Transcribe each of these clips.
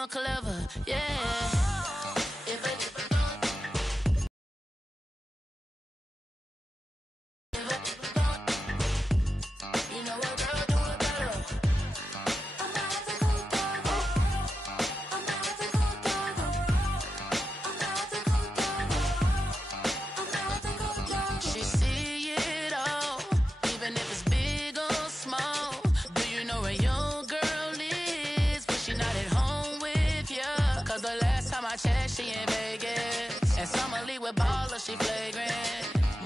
more clever, yeah. She in Vegas, and Summerly with baller, she flagrant.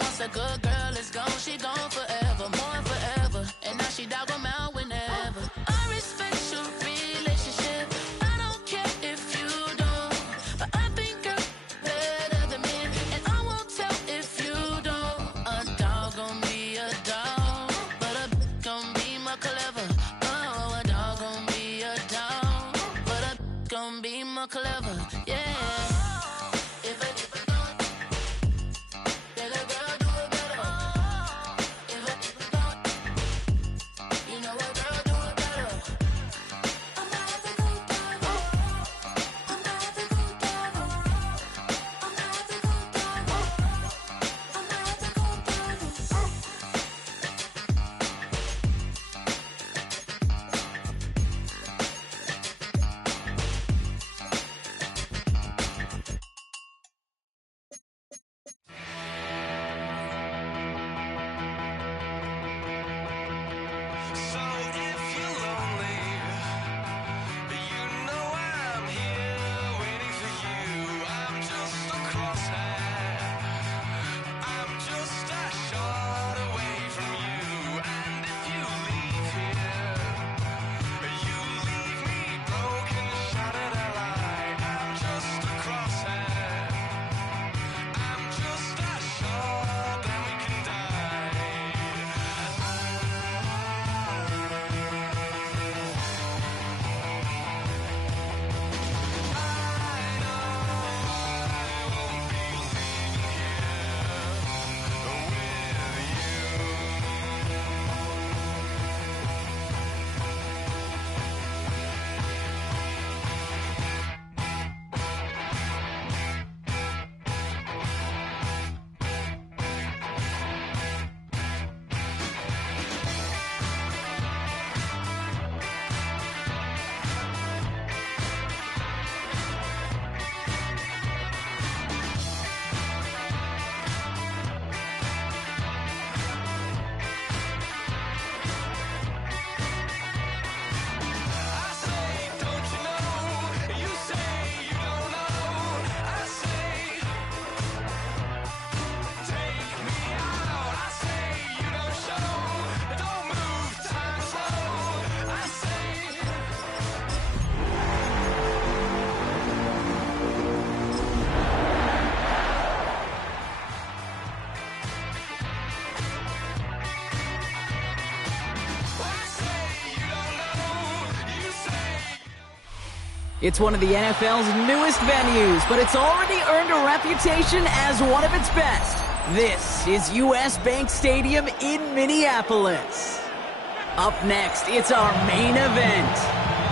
Once a good girl is gone, she gone forever, more forever. And now she dog 'em out whenever. I respect your relationship, I don't care if you don't. But I think you're better than me, and I won't tell if you don't. A dog gon' be a dog, but a gon' be more clever. Oh, a dog gon' be a dog, but a gon' be more clever, yeah. It's one of the NFL's newest venues, but it's already earned a reputation as one of its best. This is US Bank Stadium in Minneapolis. Up next, it's our main event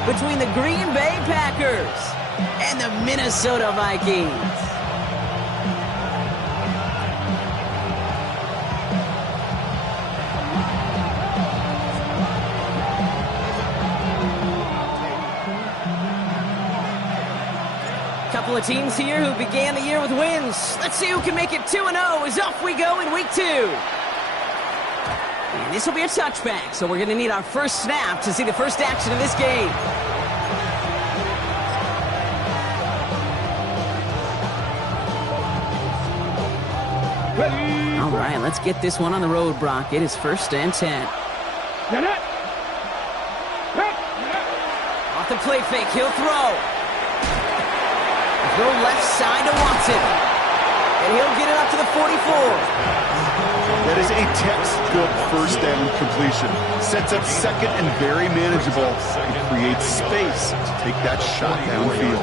between the Green Bay Packers and the Minnesota Vikings. Couple of teams here who began the year with wins. Let's see who can make it 2-0 as off we go in week 2. And this will be a touchback, so we're going to need our first snap to see the first action of this game. All right, let's get this one on the road, Brock. It is 1st and 10. Off the play fake, he'll throw. Throw left side to Watson. And he'll get it up to the 44. That is a textbook first down completion. Sets up second and very manageable. It creates space to take that shot downfield.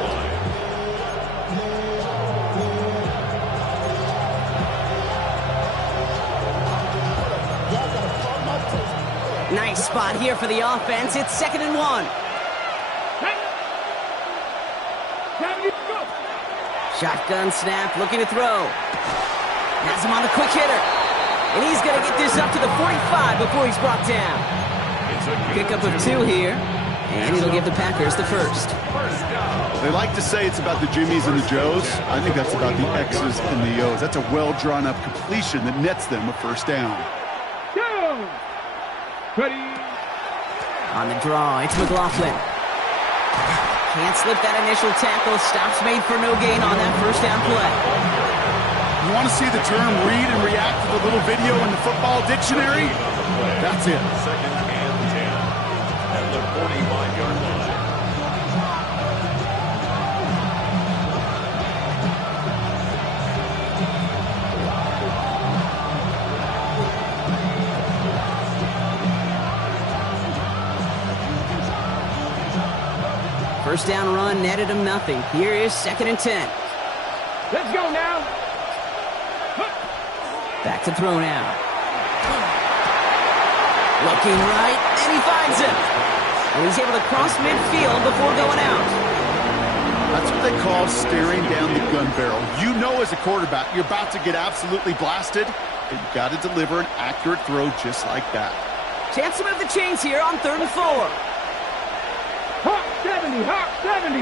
Nice spot here for the offense. It's 2nd and 1. Shotgun snap, looking to throw. Has him on the quick hitter. And he's going to get this up to the 45 before he's brought down. Pickup of 2 here. And it'll give the Packers the first. They like to say it's about the Jimmies and the Joes. I think that's about the X's and the O's. That's a well-drawn-up completion that nets them a first down. Ready. On the draw, it's McLaughlin. Can't slip that initial tackle. Stops made for no gain on that first down play. You want to see the term read and react to the little video in the football dictionary? That's it. Second and 10 at the 45-yard line. First down run netted him nothing. Here is 2nd and 10. Let's go now. Back to throw now. Looking right, and he finds him. And he's able to cross midfield before going out. That's what they call staring down the gun barrel. You know as a quarterback, you're about to get absolutely blasted, and you've got to deliver an accurate throw just like that. Chance to move the chains here on 3rd and 4. Hawk 70, Hawk 70.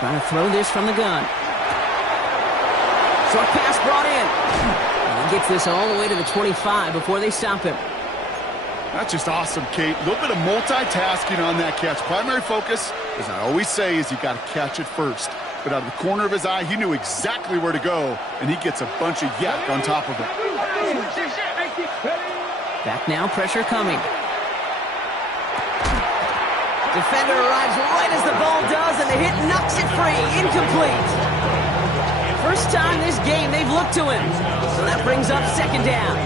Trying to throw this from the gun. Short pass brought in. And he gets this all the way to the 25 before they stop him. That's just awesome, Kate. A little bit of multitasking on that catch. Primary focus, as I always say, is you got to catch it first. But out of the corner of his eye, he knew exactly where to go, and he gets a bunch of yak on top of it. Back now, pressure coming. Defender arrives right as the ball does, and the hit knocks it free. Incomplete. First time this game they've looked to him. So that brings up 2nd down.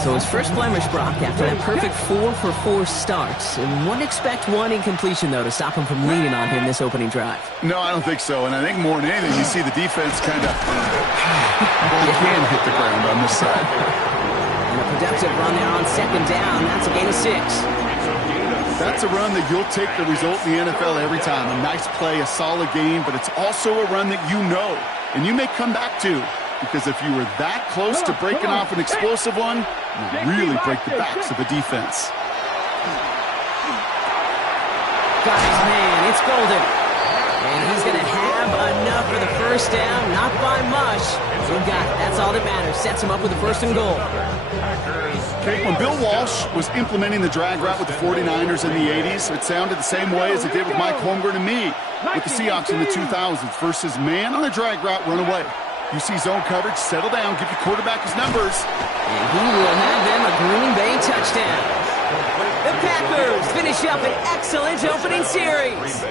So his first blemish, Brock, after that perfect 4-for-4 start. And wouldn't expect one incompletion, though, to stop him from leaning on him this opening drive. No, I don't think so. And I think more than anything, you see the defense kind of you can hit the ground on this side. And a productive run there on 2nd down. That's a gain of 6. That's a run that you'll take the result in the NFL every time. A nice play, a solid game, but it's also a run that you know, and you may come back to, because if you were that close to breaking off an explosive one, you really break the backs of a defense. Got his man. It's Golden. And he's going to have enough for the first down. Not by much. He got it. That's all that matters. Sets him up with a 1st and goal. Okay, when Bill Walsh was implementing the drag route with the 49ers in the 80s, it sounded the same way as it did with Mike Holmgren and me with the Seahawks in the 2000s versus man on a drag route, run away. You see zone coverage, settle down, give your quarterback his numbers. And he will have them a Green Bay touchdown. The Packers finish up an excellent opening series.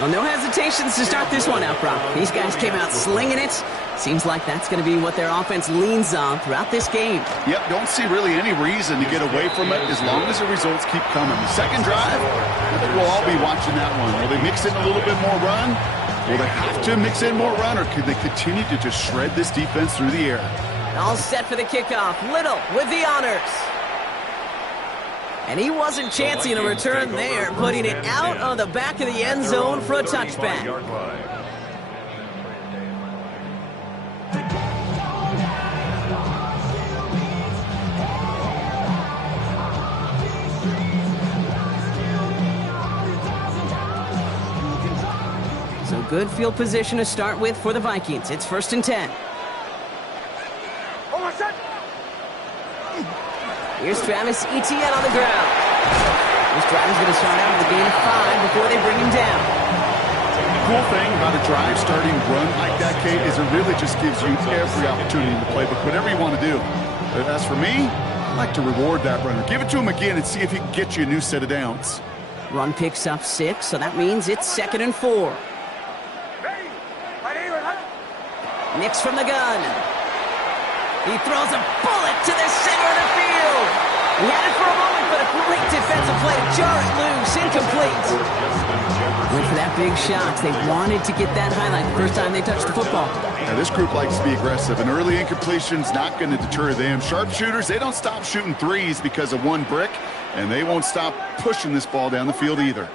Well, no hesitations to start this one out, Brock. These guys came out slinging it. Seems like that's going to be what their offense leans on throughout this game. Yep, don't see really any reason to get away from it as long as the results keep coming. The second drive, I think we'll all be watching that one. Will they mix in a little bit more run? Will they have to mix in more run, or could they continue to just shred this defense through the air? All set for the kickoff. Little with the honors. And he wasn't chancing a return there, putting it out on the back of the end zone for a touchback. So good field position to start with for the Vikings. It's 1st and 10. Here's Travis Etienne on the ground. This drive is going to start out with a gain of 5 before they bring him down. The cool thing about a drive starting run like that, Kate, is it really just gives you every opportunity in the playbook, whatever you want to do. But as for me, I like to reward that runner. Give it to him again and see if he can get you a new set of downs. Run picks up 6, so that means it's 2nd and 4. Nix from the gun. He throws a bullet to the center of the field. He had it for a moment, but a great defensive play to jar it loose. Incomplete. Went for that big shot. They wanted to get that highlight the first time they touched the football. Now, this group likes to be aggressive, and early incompletion's not going to deter them. Sharpshooters, they don't stop shooting threes because of one brick, and they won't stop pushing this ball down the field either.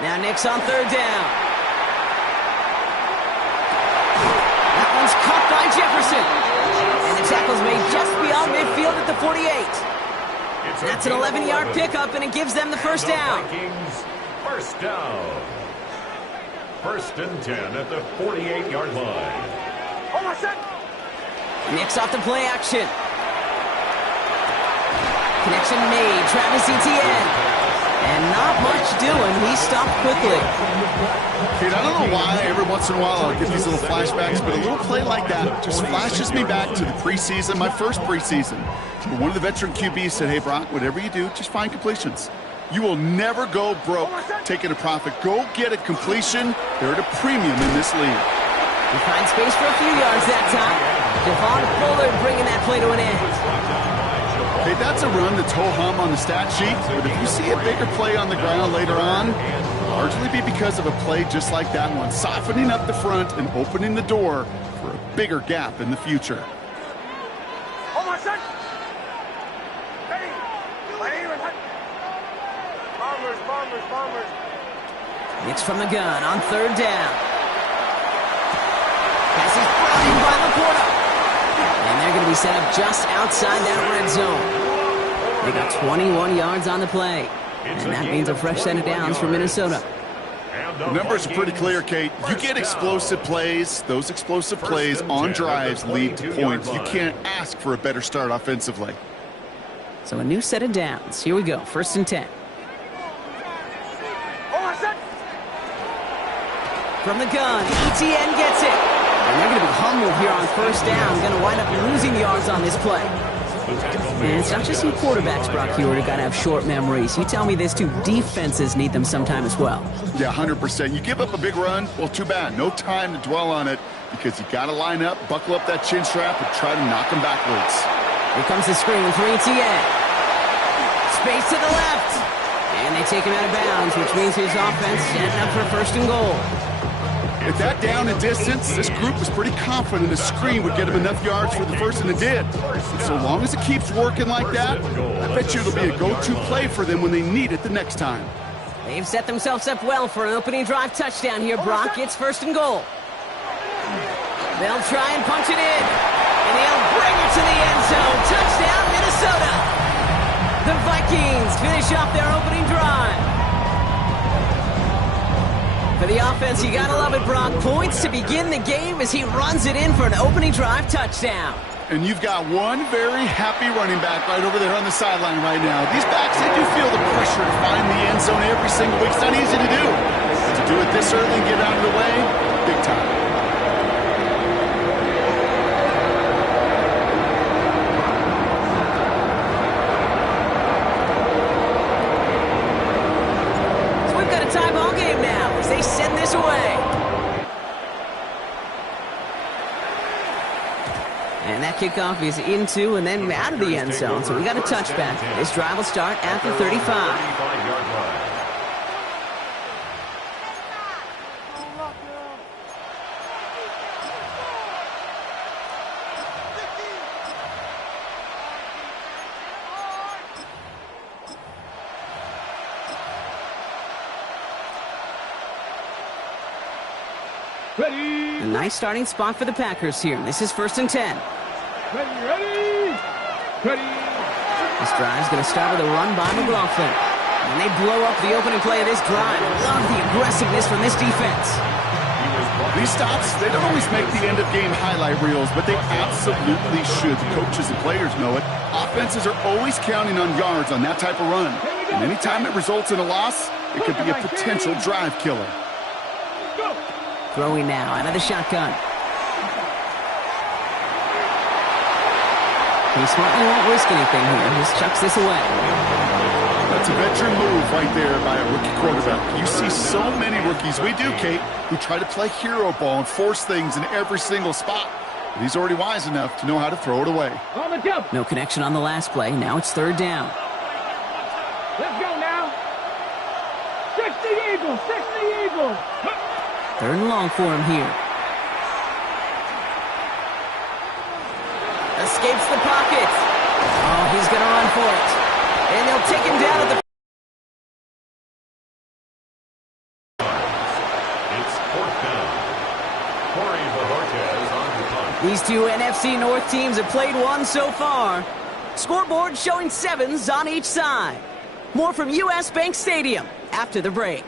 Now Nick's on third down. That one's caught by Jefferson. And the tackle's made just beyond midfield at the 48. That's an 11-yard pickup, and it gives them the first down. First down. First and 10 at the 48-yard line. Nick's off the play action. Connection made. Travis Etienne. And not much doing. He stopped quickly. Kate, I don't know why every once in a while I'll get these little flashbacks, but a little play like that just flashes me back to the preseason, my first preseason. One of the veteran QBs said, hey, Brock, whatever you do, just find completions. You will never go broke taking a profit. Go get a completion. They're at a premium in this league. He finds space for a few yards that time. Devon Fuller bringing that play to an end. Hey, that's a run that's ho-hum on the stat sheet, but if you see a bigger play on the ground later on, it'll largely be because of a play just like that one, softening up the front and opening the door for a bigger gap in the future. Nick's from the gun on third down. Pass is brought in by Laporta. And they're going to be set up just outside that red zone. They got 21 yards on the play. And that means a fresh set of downs for Minnesota. The numbers are pretty clear, Kate. You get explosive plays. Those explosive plays on drives lead to points. You can't ask for a better start offensively. So a new set of downs. Here we go. First and 10. From the gun, Etienne gets it. And they're going to be humbled here on first down. Going to wind up losing yards on this play. And it's not just some quarterbacks, Brock Hewitt, who got to have short memories. You tell me this too, defenses need them sometime as well. Yeah, 100%. You give up a big run, well, too bad. No time to dwell on it because you got to line up, buckle up that chin strap, and try to knock them backwards. Here comes the screen for Etienne. Space to the left. And they take him out of bounds, which means his offense setting up for first and goal. At that down and distance, this group was pretty confident the screen would get him enough yards for the first, and it did. And so long as it keeps working like that, I bet you it'll be a go-to play for them when they need it the next time. They've set themselves up well for an opening drive touchdown here, Brock. It's first and goal. They'll try and punch it in. And they'll bring it to the end zone. Touchdown, Minnesota. The Vikings finish off their opening drive. For the offense, you gotta love it, Brock. Points to begin the game as he runs it in for an opening drive touchdown. And you've got one very happy running back right over there on the sideline right now. These backs, they do feel the pressure to find the end zone every single week. It's not easy to do. But to do it this early and get out of the way, big time. They send this away. And that kickoff is into and then out of the end zone. So we got a touchback. This drive will start at the 35. Ready. A nice starting spot for the Packers here. This is first and 10. Ready. This drive's going to start with a run by McLaughlin. And they blow up the opening play of this drive. Love the aggressiveness from this defense. These stops, they don't always make the end-of-game highlight reels, but they absolutely should. The coaches and players know it. Offenses are always counting on yards on that type of run. And anytime it results in a loss, it could be a potential drive killer. Throwing now out of the shotgun. He smartly won't risk anything here. Just chucks this away. That's a veteran move right there by a rookie quarterback. You see so many rookies, we do, Kate, who try to play hero ball and force things in every single spot. But he's already wise enough to know how to throw it away. No connection on the last play. Now it's third down. Let's go now. 60 Eagles, 60 Eagles. Third and long for him here. Escapes the pocket. Oh, he's going to run for it. And they'll take him down at the These two NFC North teams have played one so far. Scoreboard showing 7s on each side. More from US Bank Stadium after the break.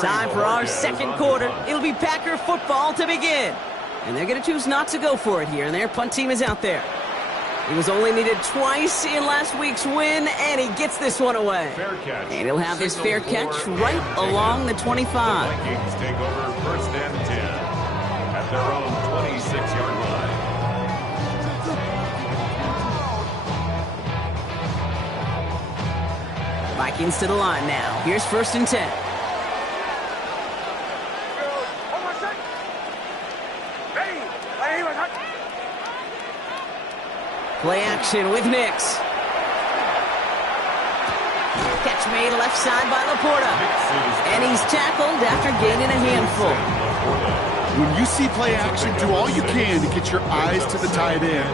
Time for our second quarter. It'll be Packer football to begin. And they're going to choose not to go for it here, and their punt team is out there. He was only needed twice in last week's win, and he gets this one away. And he'll have his fair catch right along the 25. Vikings take over 1st and 10 at their own 26-yard line. Vikings to the line now. Here's 1st and 10. Play action with Nix. Catch made left side by Laporta. And he's tackled after gaining a handful. When you see play action, do all you can to get your eyes to the tight end,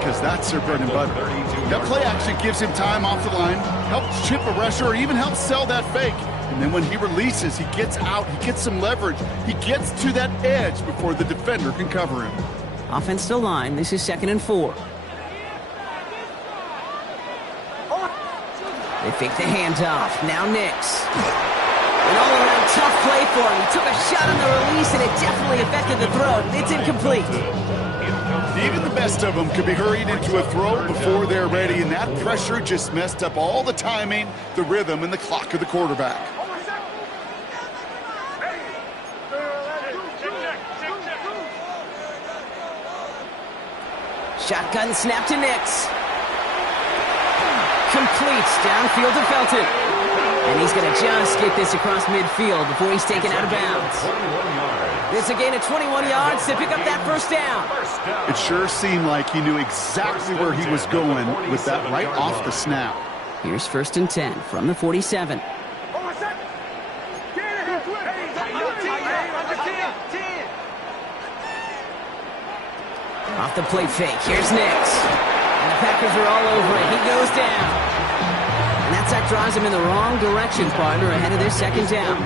because that's their bread and butter. That play action gives him time off the line, helps chip a rusher, or even helps sell that fake. And then when he releases, he gets out, he gets some leverage. He gets to that edge before the defender can cover him. Offense to line. This is 2nd and 4. They fake the handoff. Now Nix. An all-around tough play for him. He took a shot on the release, and it definitely affected the throw. It's incomplete. Even the best of them could be hurried into a throw before they're ready, and that pressure just messed up all the timing, the rhythm, and the clock of the quarterback. Shotgun snap to Nix. Completes downfield to Felton. And he's going to just get this across midfield before he's taken out of bounds. It's a gain of 21 yards to pick up that 1st down. It sure seemed like he knew exactly where he was going with that right off the snap. Here's 1st and 10 from the 47. Off the play fake, here's Nix. And the Packers are all over it. He goes down. And that sack drives him in the wrong direction, partner, ahead of their 2nd down.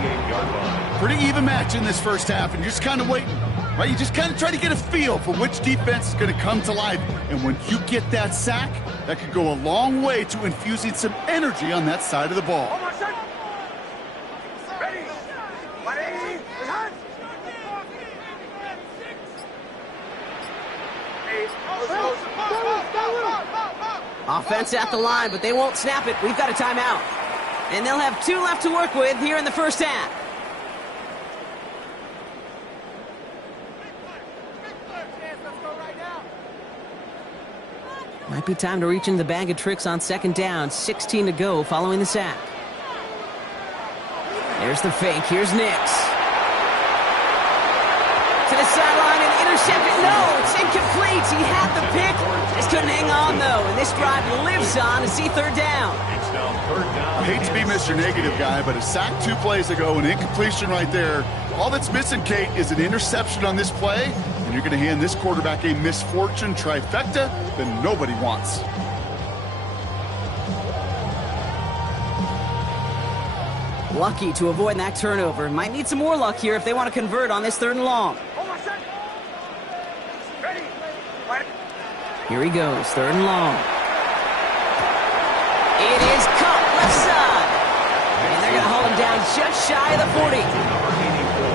Pretty even match in this 1st half, and you're just kind of waiting, right? You just kind of try to get a feel for which defense is going to come to life. And when you get that sack, that could go a long way to infusing some energy on that side of the ball. Offense at the line, but they won't snap it. We've got a timeout. And they'll have 2 left to work with here in the 1st half. Might be time to reach into the bag of tricks on 2nd down. 16 to go following the sack. There's the fake. Here's Nix. To the sideline and intercepted. No, it's incomplete. He had the pick. Just couldn't hang on, though. And this drive lives on to see 3rd down. I hate to be Mr. Negative guy, but a sack 2 plays ago, an incompletion right there. All that's missing, Kate, is an interception on this play, and you're going to hand this quarterback a misfortune trifecta that nobody wants. Lucky to avoid that turnover. Might need some more luck here if they want to convert on this 3rd and long. Here he goes, 3rd and long. It is caught left side. And they're going to hold him down just shy of the 40.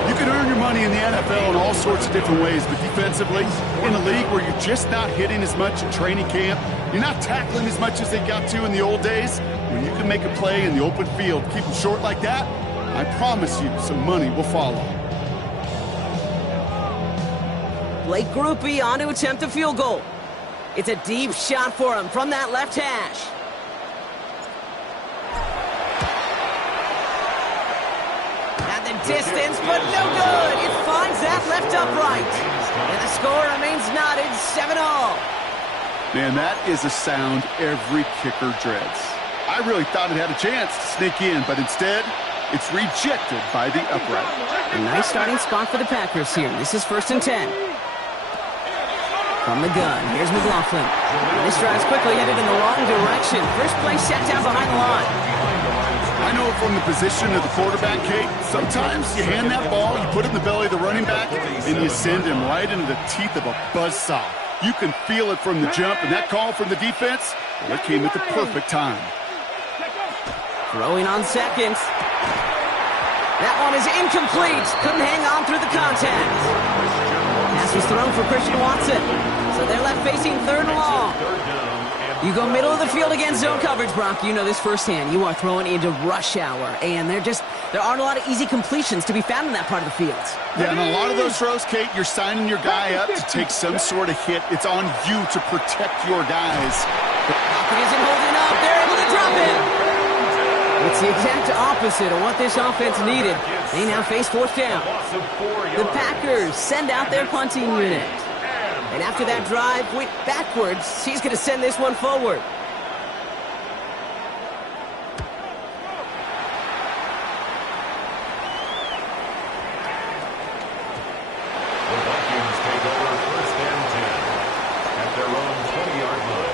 You can earn your money in the NFL in all sorts of different ways, but defensively, in a league where you're just not hitting as much at training camp, you're not tackling as much as they got to in the old days, when you can make a play in the open field, keep them short like that, I promise you some money will follow. Blake Groupie on to attempt a field goal. It's a deep shot for him from that left hash. At the distance, but no good. It finds that left upright. And the score remains knotted 7-all. Man, that is a sound every kicker dreads. I really thought it had a chance to sneak in, but instead, it's rejected by the upright. A nice starting spot for the Packers here. This is 1st and 10. From the gun, here's McLaughlin. And this drive's quickly headed in the wrong direction. First play set down behind the line. I know from the position of the quarterback, Kate, sometimes you hand that ball, you put it in the belly of the running back, and you send him right into the teeth of a buzzsaw. You can feel it from the jump, and that call from the defense, well, it came at the perfect time. Throwing on second. That one is incomplete. Couldn't hang on through the contact. Pass was thrown for Christian Watson. So they're left facing third and long. You go middle of the field against zone coverage, Brock. You know this firsthand. You are throwing into rush hour, and there aren't a lot of easy completions to be found in that part of the field. Yeah, and a lot of those throws, Kate, you're signing your guy up to take some sort of hit. It's on you to protect your guys. Pocket isn't holding up. They're able to drop him. It's the exact opposite of what this offense needed. They now face fourth down. The Packers send out their punting unit. And after that drive went backwards, he's going to send this one forward. The Vikings take over first and 10 at their own 20-yard line.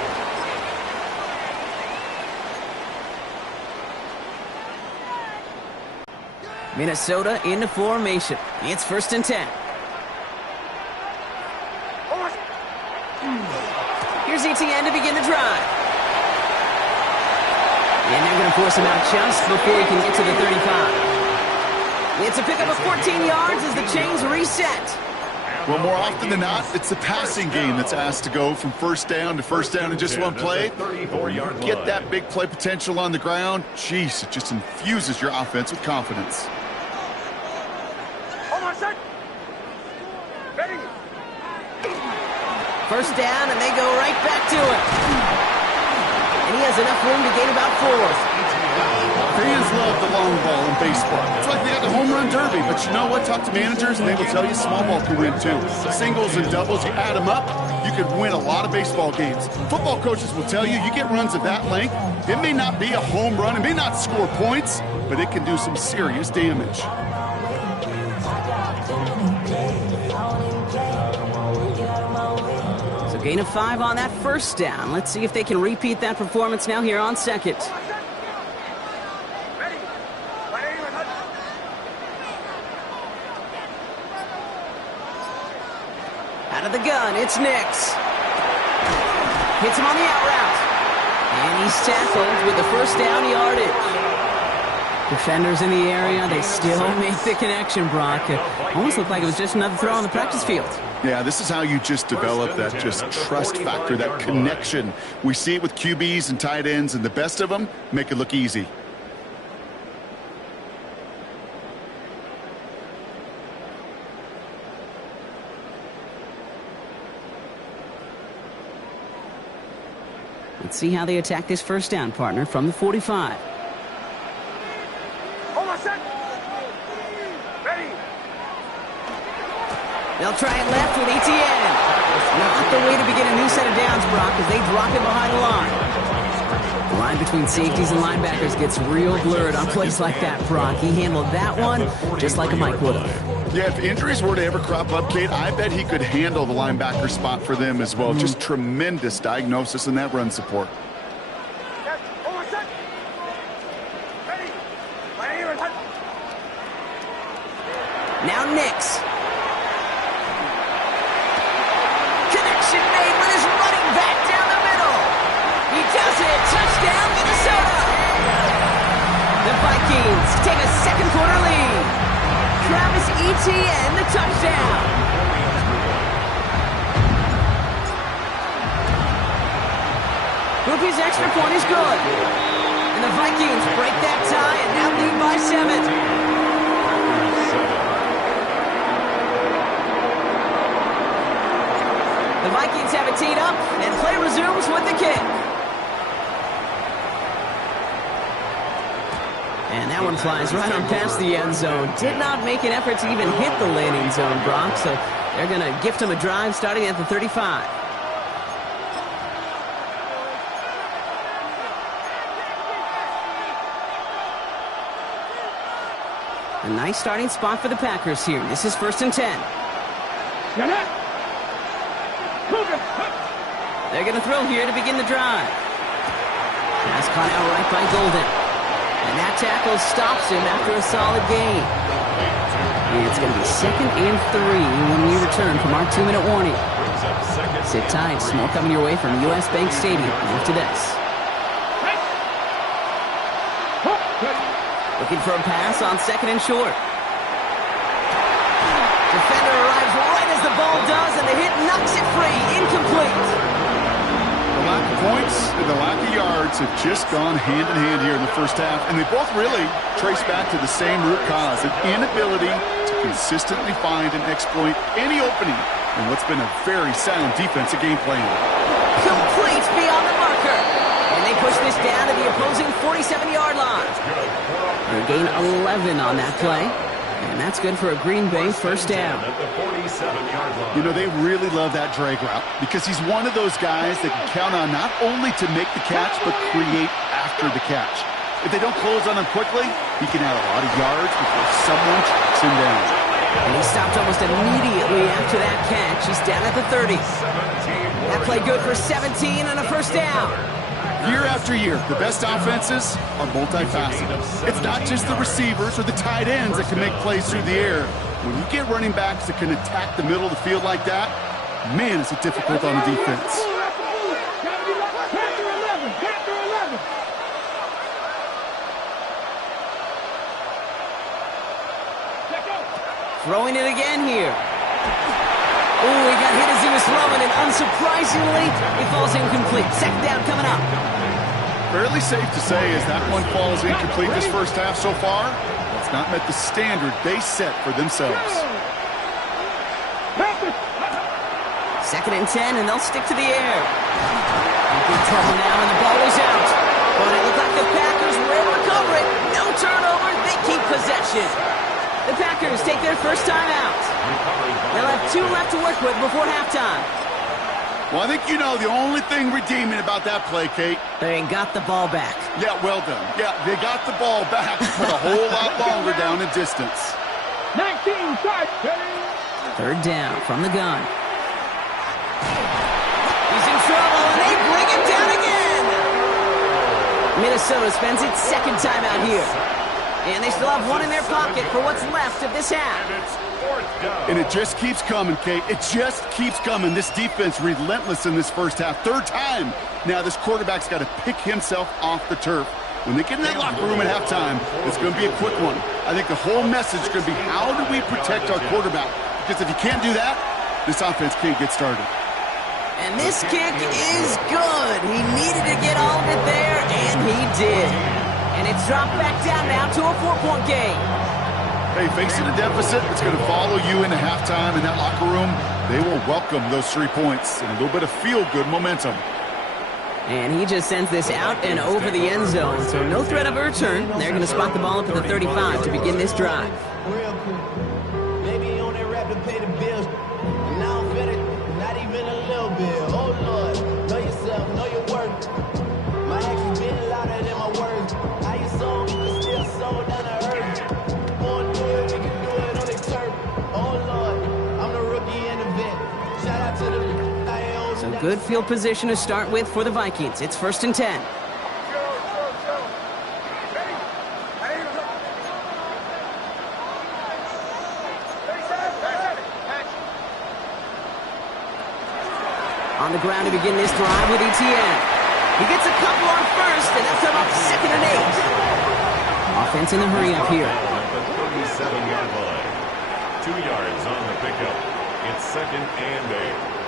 Minnesota into formation. It's first and 10. Here's ETN to begin the drive. And they're going to force him out just before he can get to the 35. It's a pickup of 14 yards as the chains reset. Well, more often than not, it's the passing game that's asked to go from first down to first down in just one play. When you get that big play potential on the ground, geez, it just infuses your offense with confidence. First down, and they go right back to it. And he has enough room to gain about 4. Fans love the long ball in baseball. It's like they got the home run derby, but you know what? Talk to managers, and they will tell you small ball can win too. Singles and doubles, you add them up, you could win a lot of baseball games. Football coaches will tell you, you get runs of that length, it may not be a home run, it may not score points, but it can do some serious damage. Gain of 5 on that first down. Let's see if they can repeat that performance now here on second. Out of the gun, it's Nix. Hits him on the out route. And he's tackled with the first down yardage. Defenders in the area, they still make the connection, Brock. It almost looked like it was just another throw on the practice field. Yeah, this is how you just develop that just trust factor, that connection. We see it with QBs and tight ends, and the best of them make it look easy. Let's see how they attack this first down, partner, from the 45. They'll try it left with ETN. Not the way to begin a new set of downs, Brock, as they drop him behind the line. The line between safeties and linebackers gets real blurred on plays like that, Brock. He handled that one just like a Mike would have. Yeah, if injuries were to ever crop up, Kate, I bet he could handle the linebacker spot for them as well. Just tremendous diagnosis in that run support. Now Nix. Connection made with his running back down the middle. He does it. Touchdown, Minnesota. The Vikings take a second quarter lead. Travis Etienne, the touchdown. Groupie's extra point is good. And the Vikings break that tie and now lead by 7. The Vikings have it teed up, and play resumes with the kick. And that one flies right on past the end zone. Did not make an effort to even hit the landing zone, Brock, so they're going to gift him a drive starting at the 35. A nice starting spot for the Packers here. This is first and 10. Cougar! They're going to throw here to begin the drive. Pass caught out right by Golden. And that tackle stops him after a solid gain. It's going to be 2nd and 3 when we return from our 2-minute warning. Sit tight. More coming your way from US Bank Stadium after this. Looking for a pass on 2nd and short. Defender arrives right as the ball does, and the hit knocks it free. Incomplete. The lack of points and the lack of yards have just gone hand in hand here in the first half, and they both really trace back to the same root cause, an inability to consistently find and exploit any opening in what's been a very sound defensive game plan. Complete beyond the marker. And they push this down to the opposing 47-yard line. They gain 11 on that play. And that's good for a Green Bay first down. You know, they really love that drag route because he's one of those guys that can count on not only to make the catch, but create after the catch. If they don't close on him quickly, he can add a lot of yards before someone tracks him down. And he stopped almost immediately after that catch. He's down at the 30. That play good for 17 and a first down. Year after year, the best offenses are multifaceted. It's not just the receivers or the tight ends that can make plays through the air. When you get running backs that can attack the middle of the field like that, man, is it difficult on the defense. Throwing it again here. Oh, he got hit as he was throwing it. Unsurprisingly, he falls incomplete. 2nd down coming up. Fairly safe to say as that one falls incomplete this first half so far, it's not met the standard they set for themselves. 2nd and 10, and they'll stick to the air. In big trouble now, and the ball is out. But it looked like the Packers will recover it. No turnover. They keep possession. The Packers take their first time out. They'll have 2 left to work with before halftime. Well, I think you know the only thing redeeming about that play, Kate. They got the ball back. Yeah, well done. Yeah, they got the ball back, but a whole lot longer down in distance. 19, start. 3rd down from the gun. He's in trouble, and they bring him down again. Minnesota spends its 2nd time out here. And they still have 1 in their pocket for what's left of this half. And it just keeps coming, Kate. It just keeps coming. This defense relentless in this first half. 3rd time. Now this quarterback's got to pick himself off the turf. When they get in that locker room at halftime, it's going to be a quick one. I think the whole message is going to be, how do we protect our quarterback? Because if you can't do that, this offense can't get started. And this kick is good. He needed to get all of it there, and he did. And it's dropped back down now to a 4-point game. Hey, facing a deficit, it's going to follow you into halftime in that locker room. They will welcome those 3 points and a little bit of feel-good momentum. And he just sends this out and over the end zone, so no threat of a return. They're going to spot the ball up at the 35 to begin this drive. Real cool. Maybe on that rap to pay the bills. And now I'm finished, not even a little bit. Oh, Lord, know yourself, know your worth. My actions been louder than my words. How you sold, but still sold down to earth. Won't do it, we can do it on the turf. Oh, Lord, I'm the rookie in the vet. Shout out to the So good field position to start with for the Vikings. It's 1st and 10. On the ground to begin this drive with Etienne. He gets a couple on first, and that's about 2nd and 8. Offense in the hurry up here. At the 37-yard line. 2 yards on the pickup. It's 2nd and 8.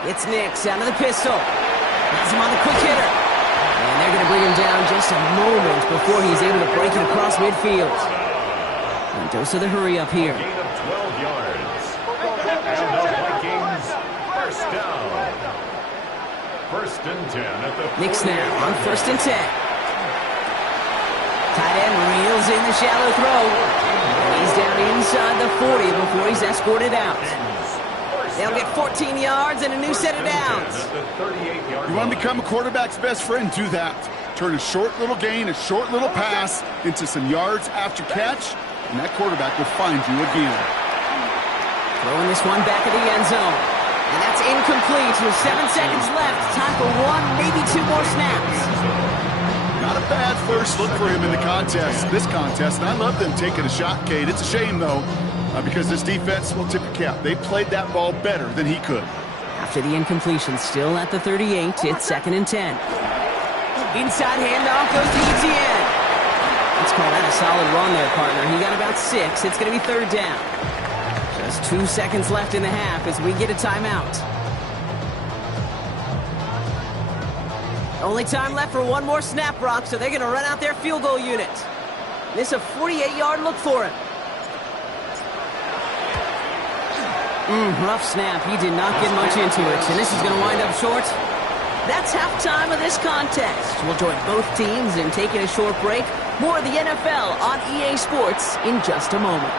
It's Nix out of the pistol. Has him on the quick hitter. And they're going to bring him down just a moment before he's able to break it across midfield. And dose of the hurry up here. Gain of 12 yards. And the Vikings first down. 1st and 10 at the Nix now on 1st and 10. Tight end reels in the shallow throw. He's down inside the 40 before he's escorted out. They'll get 14 yards and a new set of downs. You want to become a quarterback's best friend? Do that. Turn a short little gain, a short little pass into some yards after catch, and that quarterback will find you again. Throwing this one back at the end zone. And that's incomplete with 7 seconds left. Time for 1, maybe 2 more snaps. Not a bad first look for him in the contest, this contest. And I love them taking a shot, Cade. It's a shame, though, because this defense will tip a cap. They played that ball better than he could. After the incompletion, still at the 38, it's 2nd and 10. Inside handoff goes to Etienne. Let's call that a solid run there, partner. He got about 6. It's going to be 3rd down. Just 2 seconds left in the half as we get a timeout. Only time left for 1 more snap, Brock, so they're going to run out their field goal unit. This is a 48-yard look for him. Rough snap. He did not get much into it, and this is going to wind up short. That's halftime of this contest. We'll join both teams in taking a short break. More of the NFL on EA Sports in just a moment.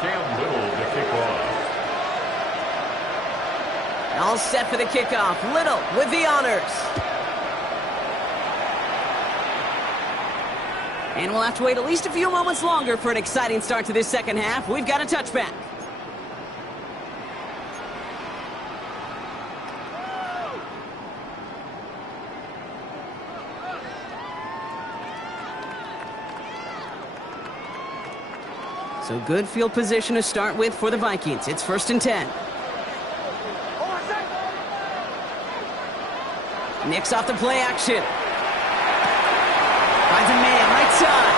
Cam Little to kick off. All set for the kickoff. Little with the honors. And we'll have to wait at least a few moments longer for an exciting start to this second half. We've got a touchback. So good field position to start with for the Vikings. It's 1st and 10. Nicks off the play action. Finds a man, right side.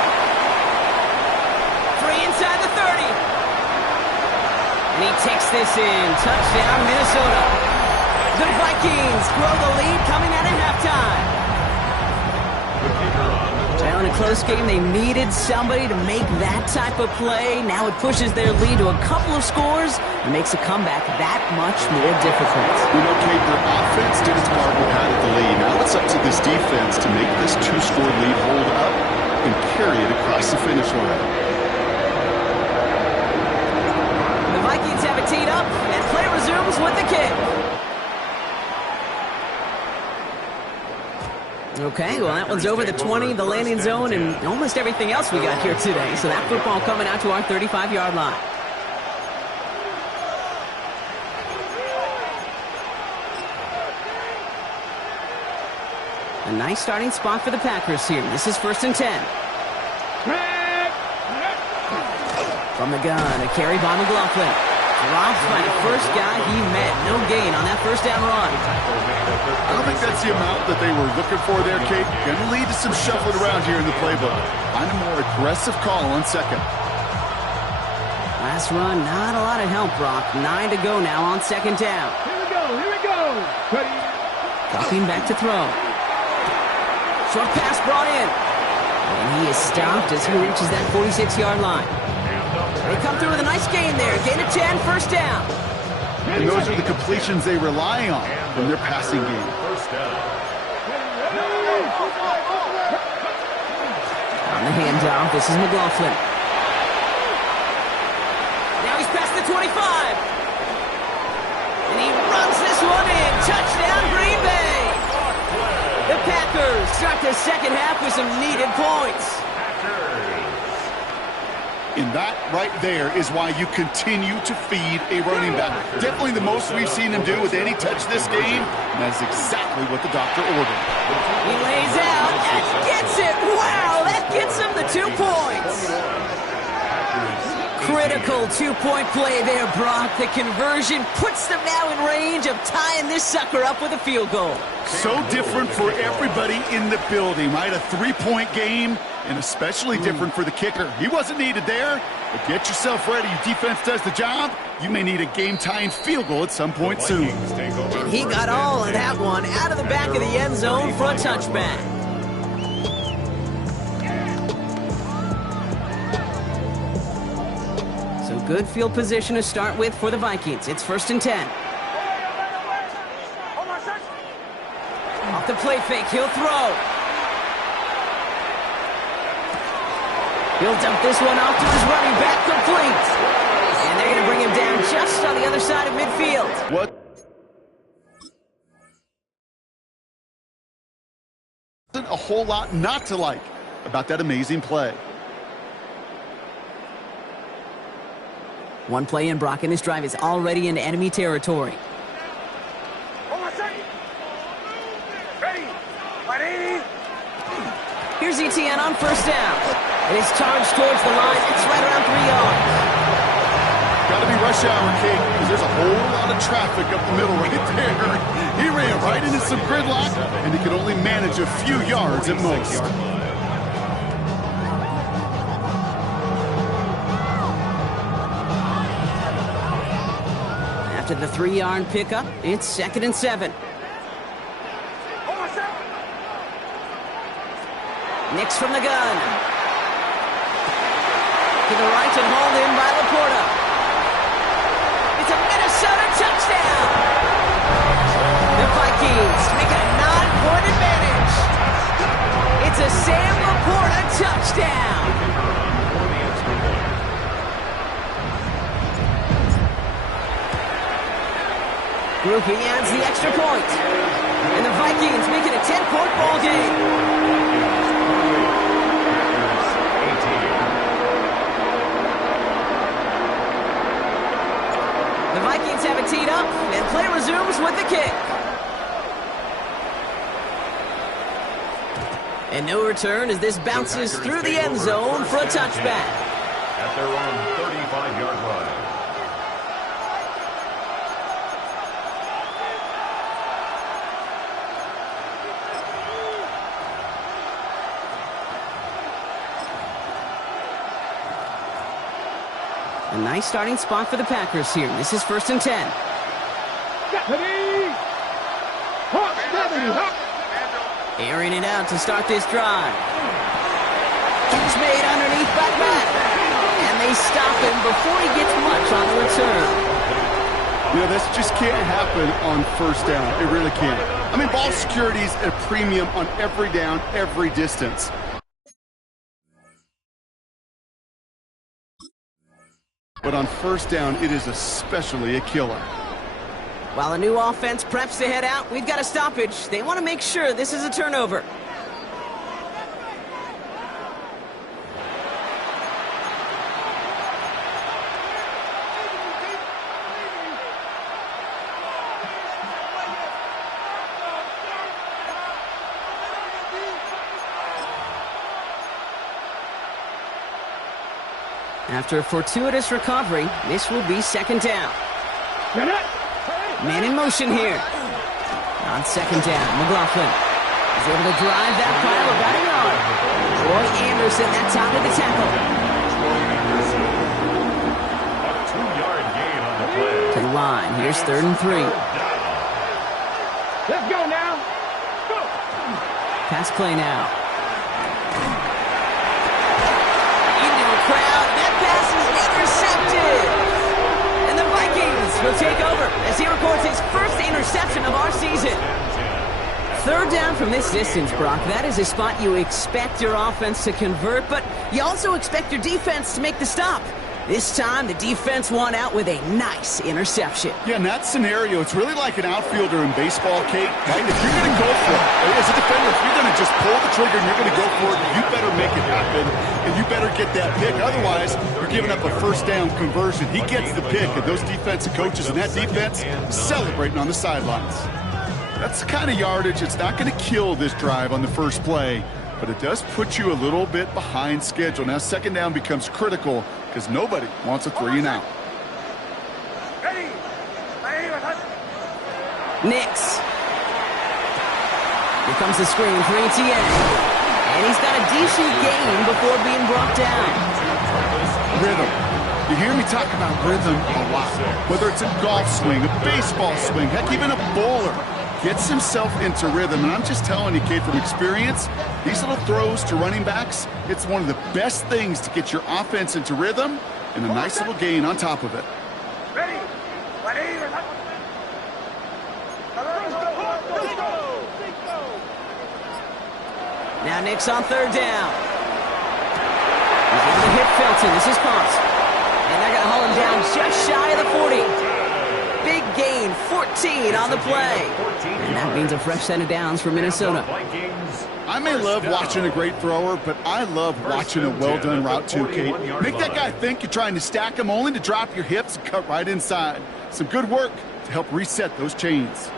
Free inside the 30. And he takes this in. Touchdown, Minnesota. The Vikings grow the lead coming out at halftime. Well, in a close game, they needed somebody to make that type of play. Now it pushes their lead to a couple of scores and makes a comeback that much more difficult. You know, Kate, their offense did its part with had the lead. Now it's up to this defense to make this 2-score lead hold up and carry it across the finish line. The Vikings have it teed up, and play resumes with the kick. Okay, well, that one's over the 20, the landing zone, and almost everything else we got here today. So that football coming out to our 35-yard line. A nice starting spot for the Packers here. This is 1st and 10. From the gun, a carry by McLaughlin. Dropped by the first guy he met. No gain on that 1st down run. I don't think that's the amount that they were looking for there, Kate. Going to lead to some shuffling around here in the playbook. Find a more aggressive call on 2nd. Last run, not a lot of help, Brock. 9 to go now on 2nd down. Here we go. Ready? Dropping back to throw. Short pass brought in. And he is stopped as he reaches that 46-yard line. They come through with a nice gain there. Gain of 10, 1st down. And those are the completions they rely on from their passing game. First down. On the handoff, this is McLaughlin. Now he's past the 25. And he runs this one in. Touchdown, Green Bay. The Packers start the second half with some needed points. And that right there is why you continue to feed a running back. Definitely the most we've seen him do with any touch this game. And that's exactly what the doctor ordered. He lays out and gets it. Wow, that gets him the 2 points. Critical 2-point play there, Brock. The conversion puts them now in range of tying this sucker up with a field goal. So different for everybody in the building, right? A 3-point game, and especially different for the kicker. He wasn't needed there, but get yourself ready. Your defense does the job. You may need a game-tying field goal at some point soon. And he got all of that one out of the back of the end zone for a touchback. So good field position to start with for the Vikings. It's 1st and 10. Off the play fake, he'll throw. He'll dump this one off to his running back, complete. And they're going to bring him down just on the other side of midfield. What whole lot not to like about that amazing play. One play in, Brock, and this drive is already into enemy territory. Here's ETN on first down. It is charged towards the line. It's right around 3 yards. Got to be rush hour, Kate, because there's a whole lot of traffic up the middle right there. He ran right into some gridlock, and he could only manage a few yards at most. After the 3-yard pickup, it's 2nd and 7. Nix from the gun. To the right and hauled in by Laporta. It's a Minnesota touchdown. The Vikings make it a 9-point advantage. It's a Sam Laporta touchdown. Groupie adds the extra point. And the Vikings make it a 10-point ball game. The Vikings have it teed up, and play resumes with the kick. And no return as this bounces through the end zone for a touchback. At their own 35-yard line. A nice starting spot for the Packers here. This is 1st and 10. Airing it out to start this drive. Catch made underneath by Madden. And they stop him before he gets much on the return. You know, this just can't happen on first down. It really can't. I mean, ball security is at a premium on every down, every distance. But on first down, it is especially a killer. While a new offense preps to head out, we've got a stoppage. They want to make sure this is a turnover. After a fortuitous recovery, this will be 2nd down. Man in motion here. On 2nd down, McLaughlin is able to drive that pile about a yard. Troy Anderson, that time of the tackle. A 2-yard gain on the play. To the line, here's 3rd and 3. Let's go now. Go. Pass play now. Into a crowd, that pass is intercepted. And the Vikings will take over as he records his first interception of our season. 3rd down from this distance, Brock. That is a spot you expect your offense to convert, but you also expect your defense to make the stop. This time, the defense won out with a nice interception. Yeah, in that scenario, it's really like an outfielder in baseball, Kate. Right? If you're going to go for it, as a defender, if you're going to just pull the trigger and you're going to go for it, you better make it happen, and you better get that pick. Otherwise, you're giving up a first down conversion. He gets the pick, and those defensive coaches and that defense celebrating on the sidelines. That's the kind of yardage. It's not going to kill this drive on the first play, but it does put you a little bit behind schedule. Now, 2nd down becomes critical because nobody wants a 3-and-out. Nix. Here comes the screen for ETN. And he's got a decent gain before being brought down. Rhythm. You hear me talk about rhythm a lot. Whether it's a golf swing, a baseball swing, heck, even a bowler gets himself into rhythm. And I'm just telling you, Kate, from experience, these little throws to running backs, it's one of the best things to get your offense into rhythm and a nice little gain on top of it. Now Nix on 3rd down. He's able to hit Felton. This is pumped. And they're going to haul him down just shy of the 40. Big gain, 14 on the play. And that means a fresh set of downs for Minnesota. I may love watching a great thrower, but I love watching a well-done route too, Kate. Make that guy think you're trying to stack him only to drop your hips and cut right inside. Some good work to help reset those chains.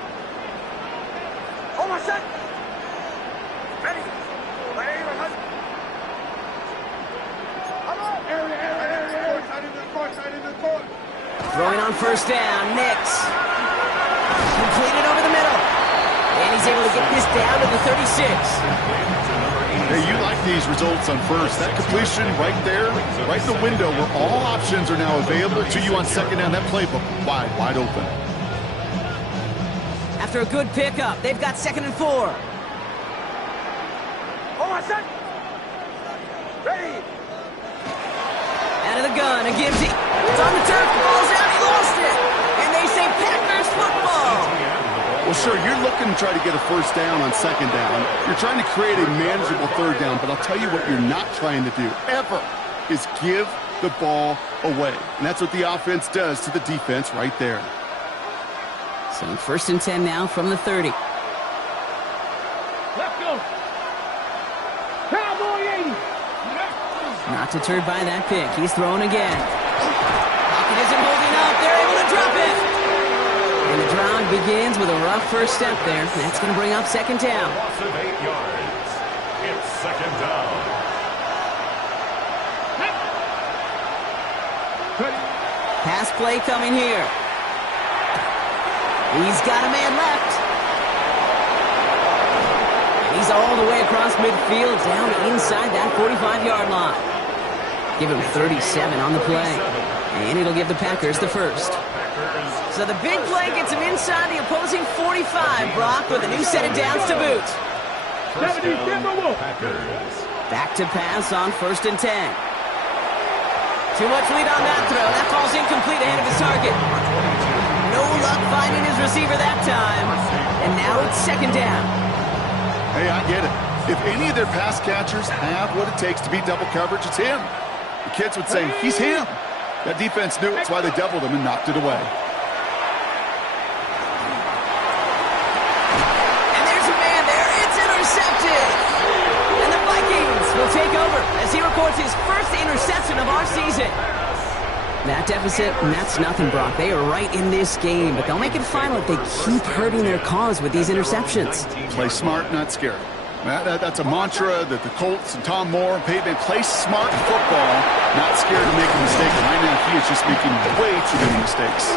Throwing on first down, Nix. Completed over the middle. And he's able to get this down to the 36. Hey, you like these results on first. That completion right there, right in the window where all options are now available to you on second down. That playbook wide open. After a good pickup, they've got 2nd and 4. Ready. Out of the gun, a Gibbsy. It's on the turf, the ball's out, he lost it. And they say Packers football. Well, sure, you're looking to try to get a first down on second down. You're trying to create a manageable third down, but I'll tell you what you're not trying to do, ever, is give the ball away. And that's what the offense does to the defense right there. So 1st and 10 now from the 30. Let's go. Cowboy 80. Not deterred by that pick. He's throwing again. Pocket isn't holding up. They're able to drop it. And the drive begins with a rough first step there. That's going to bring up 2nd down. Loss of 8 yards. It's 2nd down. Pass play coming here. He's got a man left. And he's all the way across midfield, down inside that 45-yard line. Give him 37 on the play. And it'll give the Packers the first. So the big play gets him inside the opposing 45, Brock, with a new set of downs to boot. Back to pass on 1st and 10. Too much lead on that throw. That falls incomplete ahead of his target. No luck finding his receiver that time. And now it's 2nd down. Hey, I get it. If any of their pass catchers have what it takes to beat double coverage, it's him. The kids would say, he's him. That defense knew it's why they doubled him and knocked it away. And there's a man there. It's intercepted. And the Vikings will take over as he records his first interception of our season. That deficit, that's nothing, Brock. They are right in this game, but they'll make it final if they keep hurting their cause with these interceptions. Play smart, not scared. That's a mantra that the Colts and Tom Moore and Peyton play smart football, not scared to make a mistake. And right now, he is just making way too many mistakes.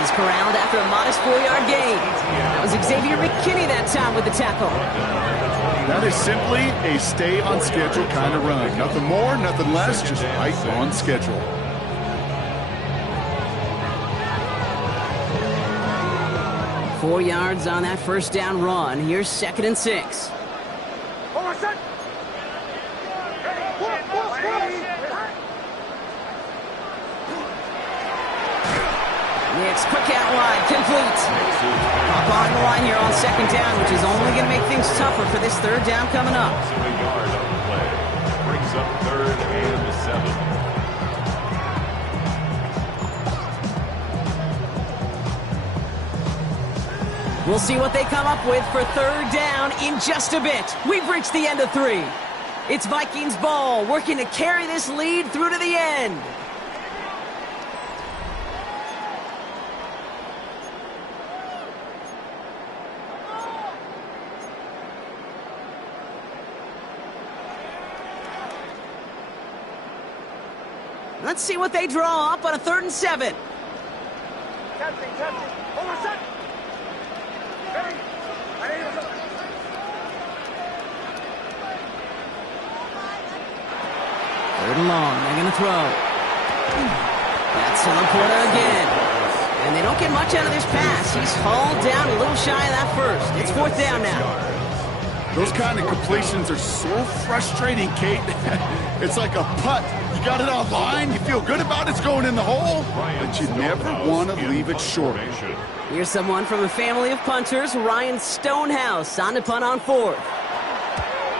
He's corralled after a modest 4-yard gain. That was Xavier McKinney that time with the tackle. That is simply a stay-on-schedule kind of run. Nothing more, nothing less, just right on schedule. Four yards on that first down run. Here's 2nd and 6. Nix, quick out wide, complete. Up on the line here on 2nd down, which is only going to make things tougher for this 3rd down coming up. So a yard on the play. Brings up 3rd and 7. We'll see what they come up with for 3rd down in just a bit. We've reached the end of 3. It's Vikings ball, working to carry this lead through to the end. Let's see what they draw up on a 3rd and 7. Third and long, they're going to throw. That's to Laporta again. And they don't get much out of this pass. He's hauled down a little shy of that first. It's 4th down now. Those kind of completions are so frustrating, Kate. It's like a putt. You got it online, you feel good about it's going in the hole, but you never want to leave it short. Here's someone from a family of punters, Ryan Stonehouse, on to punt on 4th.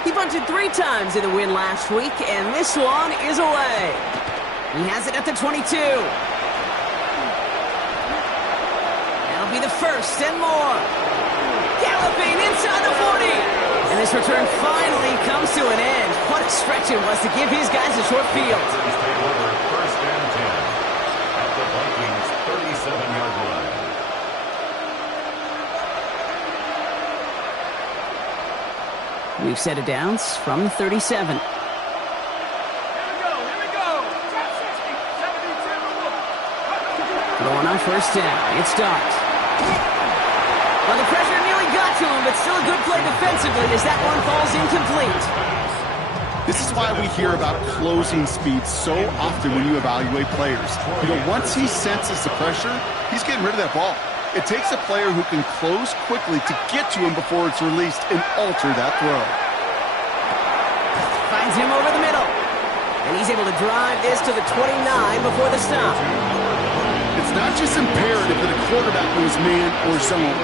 He punted 3 times in the win last week, and this one is away. He has it at the 22. That'll That'll be the first and more. Galloping inside the 40. And this return finally comes to an end. What a stretch it was to give his guys a short field. First and 10 at the Vikings' 37-yard line. We've set it downs from the 37. Going on first down. It's Dart. Well, the pressure nearly got to him, but still a good play defensively as that one falls incomplete. This is why we hear about closing speed so often when you evaluate players. You know, once he senses the pressure, he's getting rid of that ball. It takes a player who can close quickly to get to him before it's released and alter that throw. Finds him over the middle. And he's able to drive this to the 29 before the stop. It's not just imperative that a quarterback knows man or zone.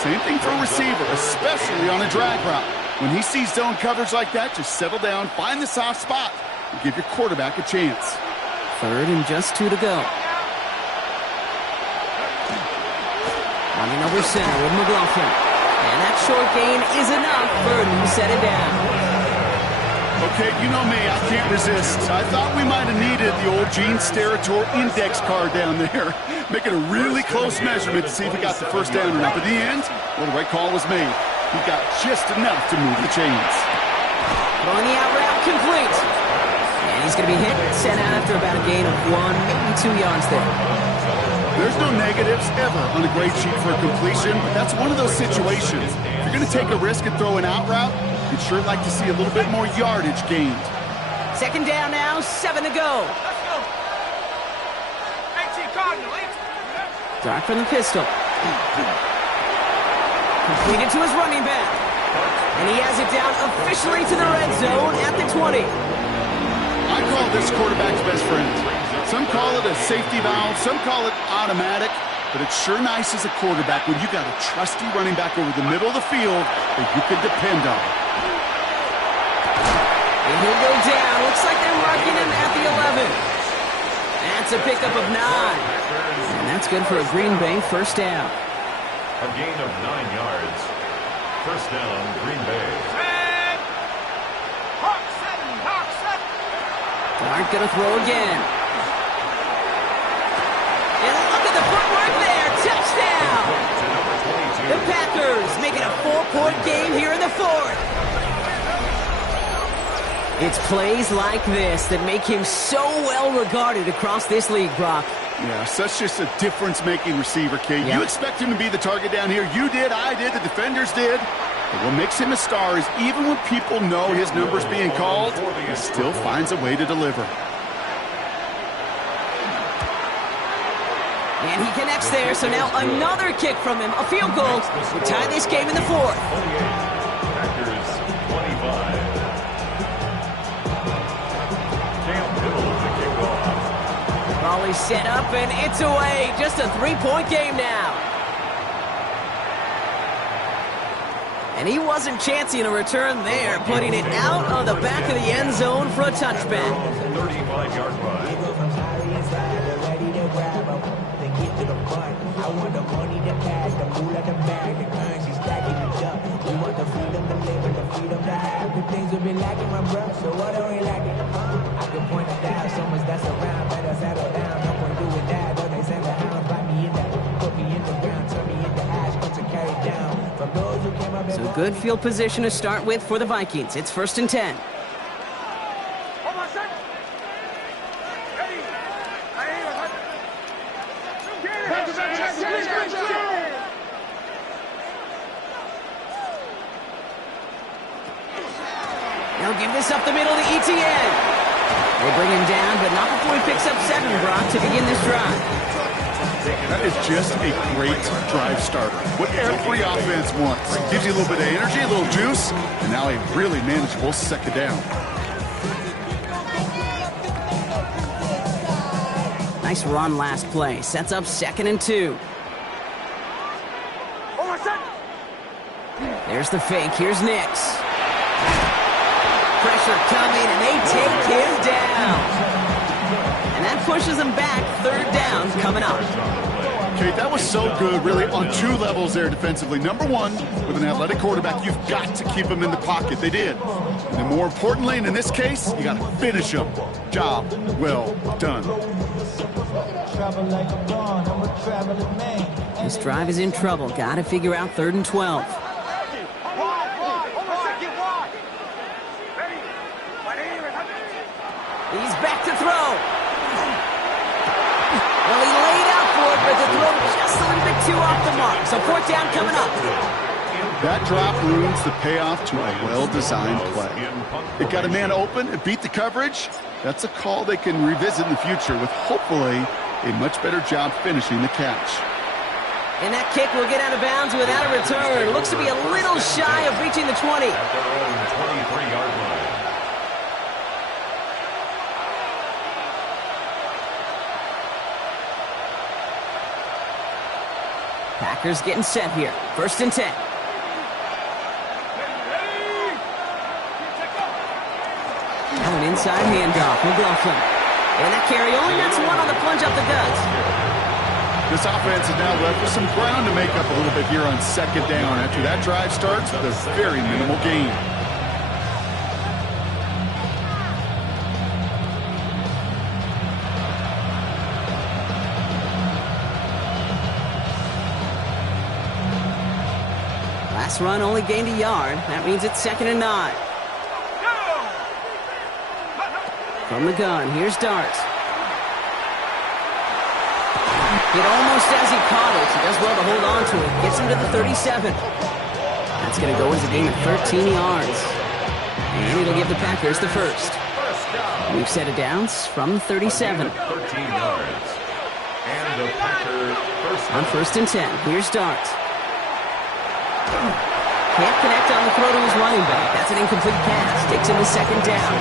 Same thing for a receiver, especially on a drag route. When he sees zone coverage like that, just settle down, find the soft spot, and give your quarterback a chance. Third and just 2 to go. Running over center with McLaughlin. And that short gain is enough. Burden set it down. Okay, you know me, I can't resist. I thought we might have needed the old Gene Steratore index card down there. Making a really close measurement to see if he got the first down or not. But in the end, well, the right call was made. He got just enough to move the chains. Throwing the out route complete. And he's going to be hit and sent out after about a gain of 1, maybe 2 yards there. There's no negatives ever on a grade sheet for a completion, but that's one of those situations. If you're going to take a risk and throw an out route, you'd sure like to see a little bit more yardage gained. Second down now, 7 to go. Let's go. 18 Cardinal, 18. Dart from the pistol. Completed to his running back. And he has it down officially to the red zone at the 20. I call this quarterback's best friend. Some call it a safety valve, some call it automatic, but it's sure nice as a quarterback when you got a trusty running back over the middle of the field that you can depend on. And he'll go down. Looks like they're marking him at the 11. That's a pickup of 9. And that's good for a Green Bay first down. A gain of 9 yards. First down, Green Bay. Hawk 7, Hawk 7. Dart gonna throw again. And look at the footwork there. Touchdown! The Packers make it a 4-point game here in the 4th. It's plays like this that make him so well regarded across this league, Brock. Yeah, such just a difference-making receiver, Kate. Yeah. You expect him to be the target down here. You did, I did, the defenders did. But what makes him a star is even when people know his number's being called, he still finds a way to deliver. And he connects there, so now another kick from him. A field goal to tie this game in the 4th. Packers 25. Ball is set up, and it's away. Just a 3-point game now. And he wasn't chancing a return there, putting it out on the back of the end zone for a touchback. 35-yard run. I want the money, the cash, the food at the bag, the currency stacking it up. We want the freedom to live and the freedom to have. The things we've been lacking, my bro, so what are we lacking? I can point it down, so much that's around, better settle down. No point doing that, though they send the hounds, bite me in the, put me in the ground, turn me into ash, put to carry down. From those who came up and So good field position to start with for the Vikings. It's 1st and 10. Hold on a second. Ready. They'll give this up the middle to ETN. They bring him down, but not before he picks up 7, Brock, to begin this drive. That is just a great drive starter. What every offense wants. Gives you a little bit of energy, a little juice, and now a really manageable second down. Nice run last play. Sets up 2nd and 2. Hold on a second. There's the fake. Here's Nix. Pressure coming, and they take him down. And that pushes him back. 3rd down coming up. Kate, that was so good, really, on two levels there defensively. Number one, with an athletic quarterback, you've got to keep him in the pocket. They did. And then more importantly, and in this case, you got to finish him. Job well done. This drive is in trouble. Got to figure out 3rd and 12. He's back to throw. Well, he laid out for it, but the throw just a little bit too off the mark. So 4th down coming up. That drop ruins the payoff to a well-designed play. It got a man open, it beat the coverage. That's a call they can revisit in the future with hopefully a much better job finishing the catch. And that kick will get out of bounds without a return. Looks to be a little shy of reaching the 20. At their own 23-yard line. Packers getting set here. 1st and 10. Now an inside handoff. McLaughlin. And that carry only gets one on the plunge up the guts. This offense is now left with some ground to make up a little bit here on 2nd down after that drive starts with a very minimal gain. Last run only gained a yard. That means it's 2nd and 9. From the gun, here's Dart. It almost as he caught it. He does well to hold on to it. Gets him to the 37. That's going to go as a gain of 13 yards. And it'll give the Packers the first. We've set it downs from 37. 13 yards. And the Packers on 1st and 10. Here's Dart. Can't connect on the throw to his running back. That's an incomplete pass. Takes him to 2nd down.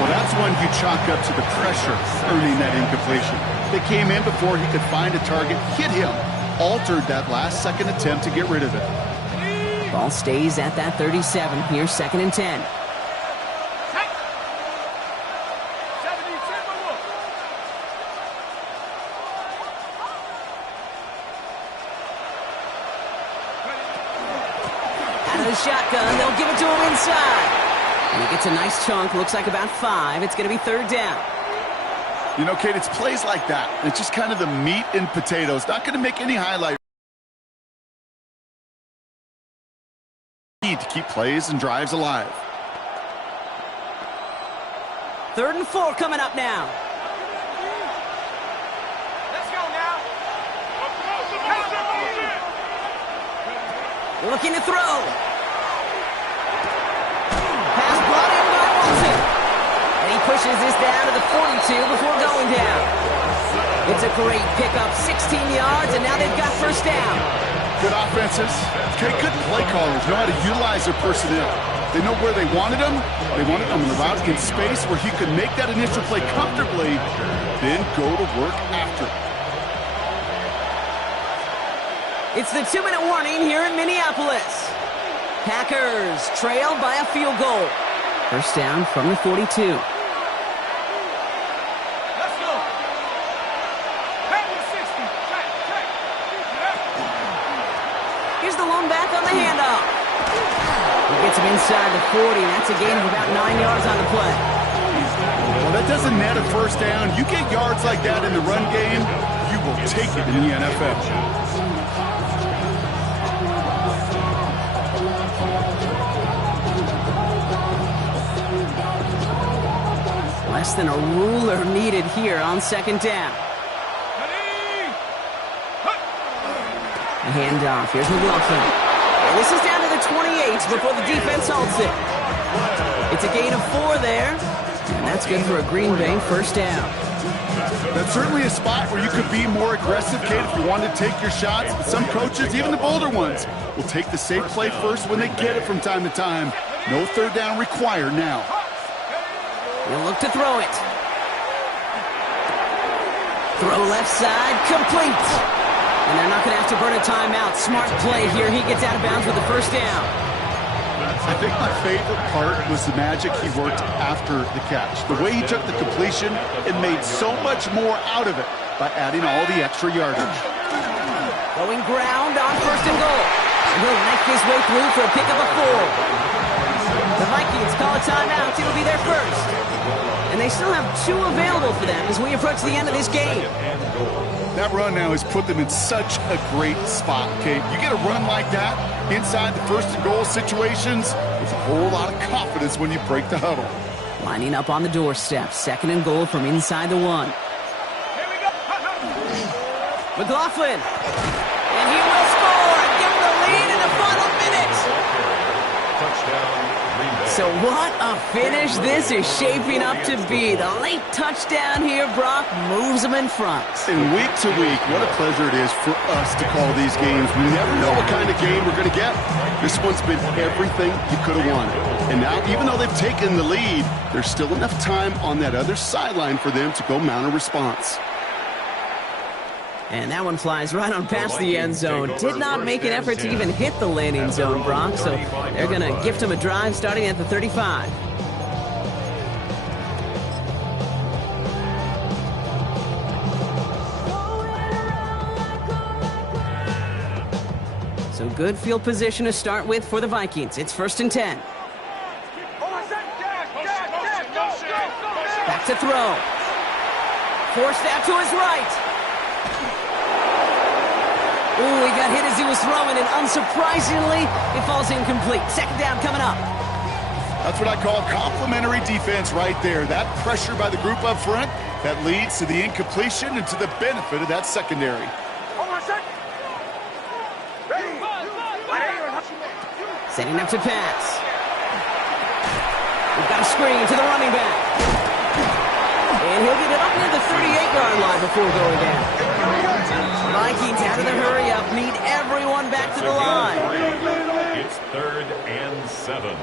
Well, that's one you chalk up to the pressure earning that incompletion. They came in before he could find a target, hit him, altered that last-second attempt to get rid of it. Ball stays at that 37. Here's 2nd and 10. Out of the shotgun, they'll give it to him inside. And he gets a nice chunk, looks like about 5. It's going to be 3rd down. You know, Kate, it's plays like that. It's just kind of the meat and potatoes. Not going to make any highlight. Need to keep plays and drives alive. 3rd and 4 coming up now. Let's go now. Looking to throw. Pass brought in by Wilson. And he pushes this down to the 42 before going down. It's a great pickup, 16 yards, and now they've got 1st down. Good offenses. Okay, good play callers know how to utilize their personnel. They know where they wanted them. They wanted them in the route in space where he could make that initial play comfortably, then go to work after. It's the 2-minute warning here in Minneapolis. Packers trail by a field goal. 1st down from the 42. Let's go. Back to 60. Check. Here's the lone back on the handoff. He gets him inside the 40. That's a gain of about 9 yards on the play. Well, that doesn't net a 1st down. You get yards like that in the run game, you will take it in the NFL. Less than a ruler needed here on 2nd down. A handoff. Here's McLaughlin. And this is down to the 28 before the defense halts it. It's a gain of 4 there. And that's good for a Green Bay 1st down. That's certainly a spot where you could be more aggressive, Kate, if you want to take your shots. But some coaches, even the bolder ones, will take the safe play first when they get it from time to time. No 3rd down required now. He'll look to throw it. Throw left side, complete. And they're not going to have to burn a timeout. Smart play here. He gets out of bounds with the 1st down. I think my favorite part was the magic he worked after the catch. The way he took the completion and made so much more out of it by adding all the extra yardage. Throwing ground on first and goal. And he'll make his way through for a pickup of 4. The Vikings call a timeout. It'll be their first. And they still have 2 available for them as we approach the end of this game. That run now has put them in such a great spot, Kate. You get a run like that inside the first and goal situations, there's a whole lot of confidence when you break the huddle. Lining up on the doorstep. Second and goal from inside the 1. Here we go. McLaughlin. And he will score and give them the lead in the final minute. Touchdown, Green Bay. So what a finish this is shaping up to be. The late touchdown here, Brock, moves them in front. And week to week, what a pleasure it is for us to call these games. We never know what kind of game we're going to get. This one's been everything you could have wanted. And now, even though they've taken the lead, there's still enough time on that other sideline for them to go mount a response. And that one flies right on past the end zone. Did not make an effort to even hit the landing zone, Brock, so they're going to gift him a drive starting at the 35. So good field position to start with for the Vikings. It's 1st and 10. Back to throw. Forced out to his right. Ooh, he got hit as he was throwing, and unsurprisingly, it falls incomplete. Second down coming up. That's what I call complimentary defense right there. That pressure by the group up front, that leads to the incompletion and to the benefit of that secondary. Setting up to pass. We've got a screen to the running back. And he'll get it up near the 38-yard line before going down. Vikings out of the hurry-up, need everyone back to the line. It's 3rd and 7.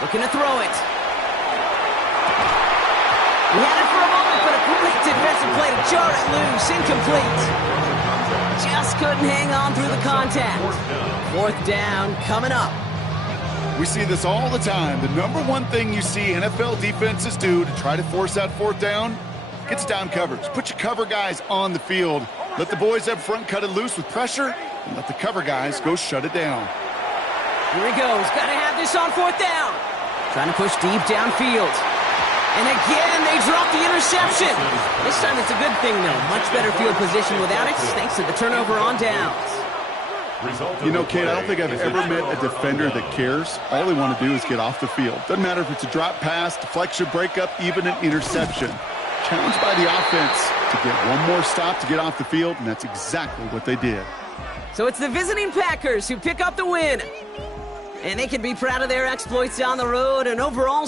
Looking to throw it. He had it for a moment, but a great defensive play to jar it loose. Incomplete. Just couldn't hang on through the contact. 4th down coming up. We see this all the time. The number one thing you see NFL defenses do to try to force that 4th down, gets down coverage. Put your cover guys on the field. Let the boys up front cut it loose with pressure, and let the cover guys go shut it down. Here he goes. Got to have this on 4th down. Trying to push deep downfield. And again, they drop the interception. This time it's a good thing, though. Much better field position without it, thanks to the turnover on downs. You know, Kate, I don't think I've ever met a defender that cares. All they want to do is get off the field. Doesn't matter if it's a drop pass, deflection, breakup, even an interception. Challenged by the offense to get one more stop to get off the field, and that's exactly what they did. So it's the visiting Packers who pick up the win. And they can be proud of their exploits down the road and overall